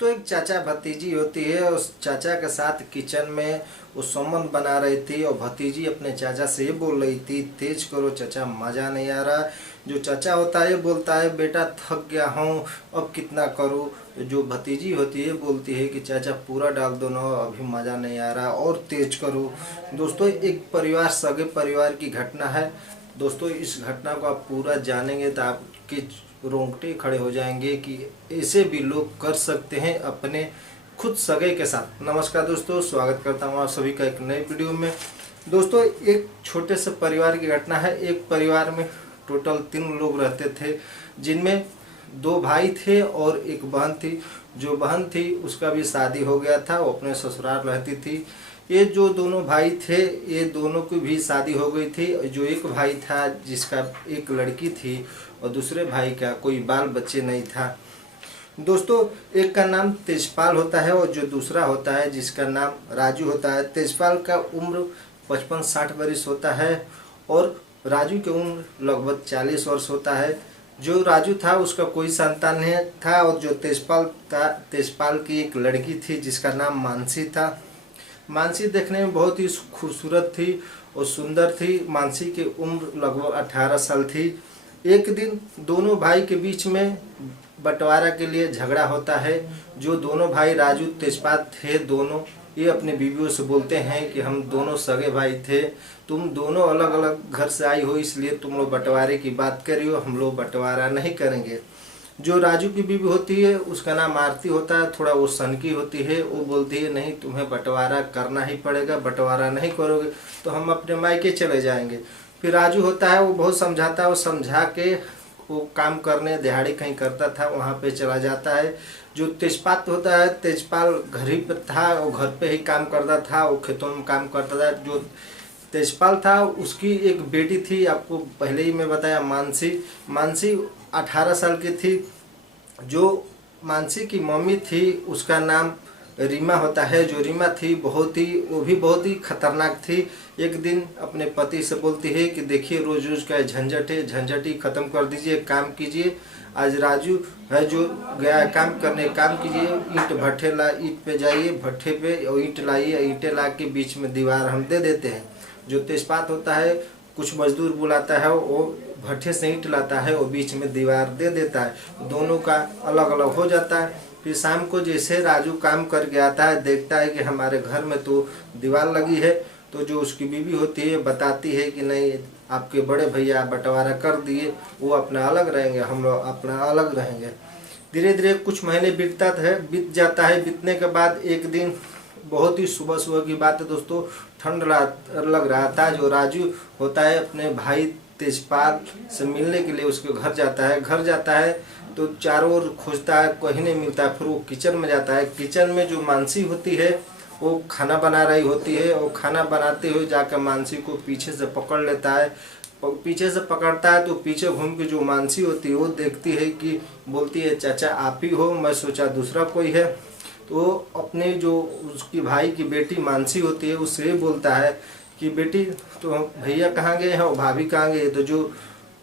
तो एक चाचा भतीजी होती है। उस चाचा के साथ किचन में वो संबंध बना रही थी और भतीजी अपने चाचा से ये बोल रही थी, तेज करो चाचा, मज़ा नहीं आ रहा। जो चाचा होता है बोलता है, बेटा थक गया हूँ, अब कितना करूँ। जो भतीजी होती है बोलती है कि चाचा पूरा डाल दो ना, अभी मज़ा नहीं आ रहा, और तेज करो। दोस्तों, एक परिवार, सगे परिवार की घटना है। दोस्तों, इस घटना को आप पूरा जानेंगे तो आपके रोंगटे खड़े हो जाएंगे कि ऐसे भी लोग कर सकते हैं अपने खुद सगे के साथ। नमस्कार दोस्तों, स्वागत करता हूं आप सभी का एक नए वीडियो में। दोस्तों, एक छोटे से परिवार की घटना है। एक परिवार में टोटल 3 लोग रहते थे, जिनमें 2 भाई थे और एक बहन थी। जो बहन थी उसका भी शादी हो गया था, वो अपने ससुराल रहती थी। ये जो दोनों भाई थे, ये दोनों की भी शादी हो गई थी। जो एक भाई था जिसका एक लड़की थी और दूसरे भाई का कोई बाल बच्चे नहीं था। दोस्तों, एक का नाम तेजपाल होता है और जो दूसरा होता है जिसका नाम राजू होता है। तेजपाल का उम्र 55-60 वर्ष होता है और राजू की उम्र लगभग 40 वर्ष होता है। जो राजू था उसका कोई संतान नहीं था और जो तेजपाल था, तेजपाल की एक लड़की थी जिसका नाम मानसी था। मानसी देखने में बहुत ही खूबसूरत थी और सुंदर थी। मानसी की उम्र लगभग 18 साल थी। एक दिन दोनों भाई के बीच में बंटवारा के लिए झगड़ा होता है। जो दोनों भाई राजू तेजपाल थे, दोनों ये अपने बीवियों से बोलते हैं कि हम दोनों सगे भाई थे, तुम दोनों अलग अलग घर से आई हो, इसलिए तुम लोग बंटवारे की बात कर रही हो, हम लोग बंटवारा नहीं करेंगे। जो राजू की बीवी होती है उसका नाम आरती होता है, थोड़ा वो सनकी होती है। वो बोलती है, नहीं तुम्हें बंटवारा करना ही पड़ेगा, बंटवारा नहीं करोगे तो हम अपने मायके चले जाएंगे। फिर राजू होता है, वो बहुत समझाता है, वो समझा के वो काम करने दिहाड़ी कहीं करता था, वहाँ पे चला जाता है। जो तेजपाल होता है, तेजपाल घर ही पर था, वो घर पे ही काम करता था, वो खेतों में काम करता था। जो तेजपाल था उसकी एक बेटी थी, आपको पहले ही मैं बताया, मानसी। मानसी 18 साल की थी। जो मानसी की मम्मी थी उसका नाम रीमा होता है। जो रीमा थी वो भी बहुत ही खतरनाक थी। एक दिन अपने पति से बोलती है कि देखिए, रोज रोज का झंझट है, झंझट ही खत्म कर दीजिए, काम कीजिए। आज राजू है जो गया काम करने, काम कीजिए, ईंट पे जाइए, भट्ठे पे और ईंट लाइए, ईंटें ला के बीच में दीवार हम दे देते हैं। जो तेजपात होता है, कुछ मजदूर बुलाता है, वो भट्ठे से ईंट लाता है, वो बीच में दीवार दे देता है, दोनों का अलग अलग हो जाता है। फिर शाम को जैसे राजू काम करके आता है, देखता है कि हमारे घर में तो दीवार लगी है। तो जो उसकी बीवी होती है बताती है कि नहीं, आपके बड़े भैया बंटवारा कर दिए, वो अपना अलग रहेंगे, हम लोग अपना अलग रहेंगे। धीरे धीरे कुछ महीने बीत जाता है। बीतने के बाद एक दिन, बहुत ही सुबह सुबह की बात है दोस्तों, ठंड लग रहा था। जो राजू होता है अपने भाई तेजपाल से मिलने के लिए उसके घर जाता है। घर जाता है तो चारों ओर खोजता है, कहीं नहीं मिलता। फिर वो किचन में जाता है। किचन में जो मानसी होती है वो खाना बना रही होती है और खाना बनाते हुए जाकर मानसी को पीछे से पकड़ लेता है। पीछे से पकड़ता है तो पीछे घूम के जो मानसी होती है वो देखती है कि बोलती है, चाचा आप ही हो, मैं सोचा दूसरा कोई है। तो अपने जो उसकी भाई की बेटी मानसी होती है उससे बोलता है कि बेटी, तो भैया कहाँ गए हैं और भाभी कहाँ गए। तो जो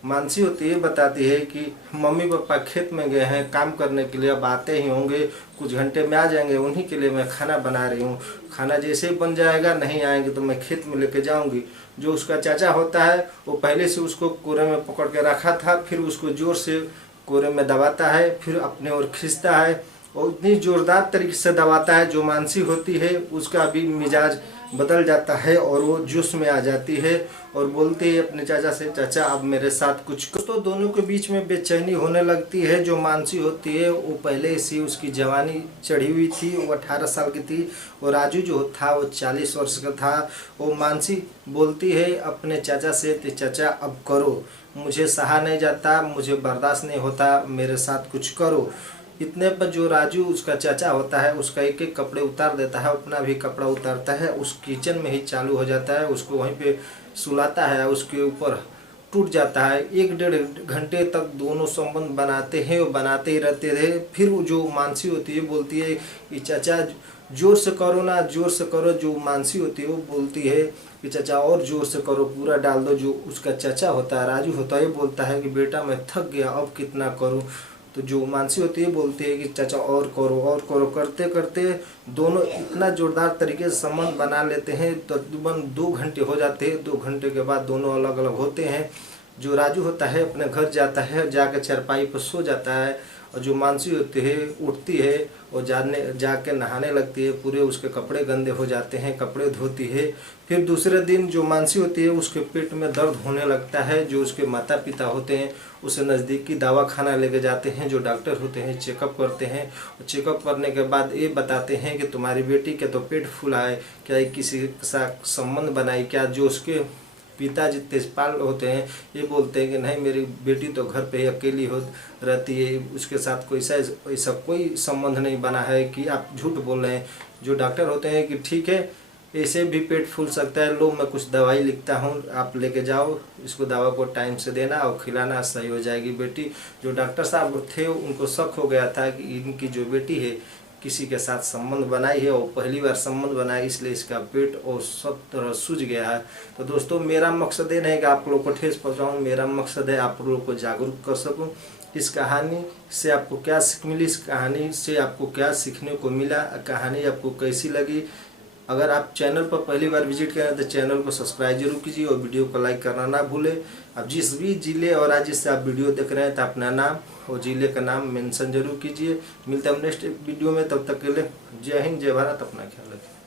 मानसी होती है बताती है कि मम्मी पापा खेत में गए हैं काम करने के लिए, अब आते ही होंगे, कुछ घंटे में आ जाएंगे, उन्हीं के लिए मैं खाना बना रही हूँ। खाना जैसे ही बन जाएगा, नहीं आएंगे तो मैं खेत में लेके जाऊँगी। जो उसका चाचा होता है वो पहले से उसको कोरे में पकड़ के रखा था, फिर उसको जोर से कोरे में दबाता है, फिर अपने ओर खींचता है और इतनी जोरदार तरीके से दबाता है, जो मानसी होती है उसका भी मिजाज बदल जाता है और वो जोश में आ जाती है और बोलती है अपने चाचा से, चाचा अब मेरे साथ कुछ। तो दोनों के बीच में बेचैनी होने लगती है। जो मानसी होती है वो पहले से उसकी जवानी चढ़ी हुई थी, वो 18 साल की थी और राजू जो था वो 40 वर्ष का था। वो मानसी बोलती है अपने चाचा से, चाचा अब करो, मुझे सहा नहीं जाता, मुझे बर्दाश्त नहीं होता, मेरे साथ कुछ करो। इतने पर जो राजू उसका चाचा होता है उसका एक एक कपड़े उतार देता है, अपना भी कपड़ा उतारता है, उस किचन में ही चालू हो जाता है, उसको वहीं पे सुलाता है, उसके ऊपर टूट जाता है। 1-1.5 घंटे तक दोनों संबंध बनाते हैं और बनाते ही रहते थे। फिर वो जो मानसी होती है बोलती है कि चाचा जोर से करो ना, जोर से करो। जो मानसी होती है वो बोलती है कि चाचा और जोर से करो, पूरा डाल दो। जो उसका चाचा होता है राजू होता है बोलता है कि बेटा मैं थक गया, अब कितना करूँ। तो जो मानसी होती है बोलती है कि चाचा और करो, करते करते दोनों इतना जोरदार तरीके से संबंध बना लेते हैं। तकरीबन 2 घंटे हो जाते हैं। 2 घंटे के बाद दोनों अलग अलग होते हैं। जो राजू होता है अपने घर जाता है, जाकर चारपाई पर सो जाता है, और जो मानसी होती है उठती है और जाके नहाने लगती है। पूरे उसके कपड़े गंदे हो जाते हैं, कपड़े धोती है। फिर दूसरे दिन जो मानसी होती है उसके पेट में दर्द होने लगता है। जो उसके माता पिता होते हैं उसे नज़दीकी दवा खाना लेके जाते हैं। जो डॉक्टर होते हैं चेकअप करते हैं, और चेकअप करने के बाद ये बताते हैं कि तुम्हारी बेटी के तो पेट फूला है, क्या ये किसी के साथ संबंध बनाई क्या। जो उसके पिताजी तेजपाल होते हैं ये बोलते हैं कि नहीं, मेरी बेटी तो घर पे ही अकेली रहती है, उसके साथ कोई ऐसा कोई संबंध नहीं बना है कि आप झूठ बोल रहे हैं। जो डॉक्टर होते हैं कि ठीक है, ऐसे भी पेट फूल सकता है, लो मैं कुछ दवाई लिखता हूँ, आप लेके जाओ, इसको दवा को टाइम से देना और खिलाना, सही हो जाएगी बेटी। जो डॉक्टर साहब थे उनको शक हो गया था कि इनकी जो बेटी है किसी के साथ संबंध बनाई है, और पहली बार संबंध बनाया, इसलिए इसका पेट और सब तरह सूझ गया है। तो दोस्तों मेरा मकसद ये नहीं कि आप लोग को ठेस पहुँचाऊँ, मेरा मकसद है आप लोग को जागरूक कर सकूँ। इस कहानी से आपको क्या सीख मिली, इस कहानी से आपको क्या सीखने को मिला, कहानी आपको कैसी लगी। अगर आप चैनल पर पहली बार विजिट करें तो चैनल को सब्सक्राइब जरूर कीजिए और वीडियो को लाइक करना ना भूलें। अब जिस भी जिले और राज्य से आप वीडियो देख रहे हैं तो अपना नाम और जिले का नाम मेंशन जरूर कीजिए। मिलते हैं नेक्स्ट वीडियो में, तब तक के लिए जय हिंद, जय भारत, अपना ख्याल रखें।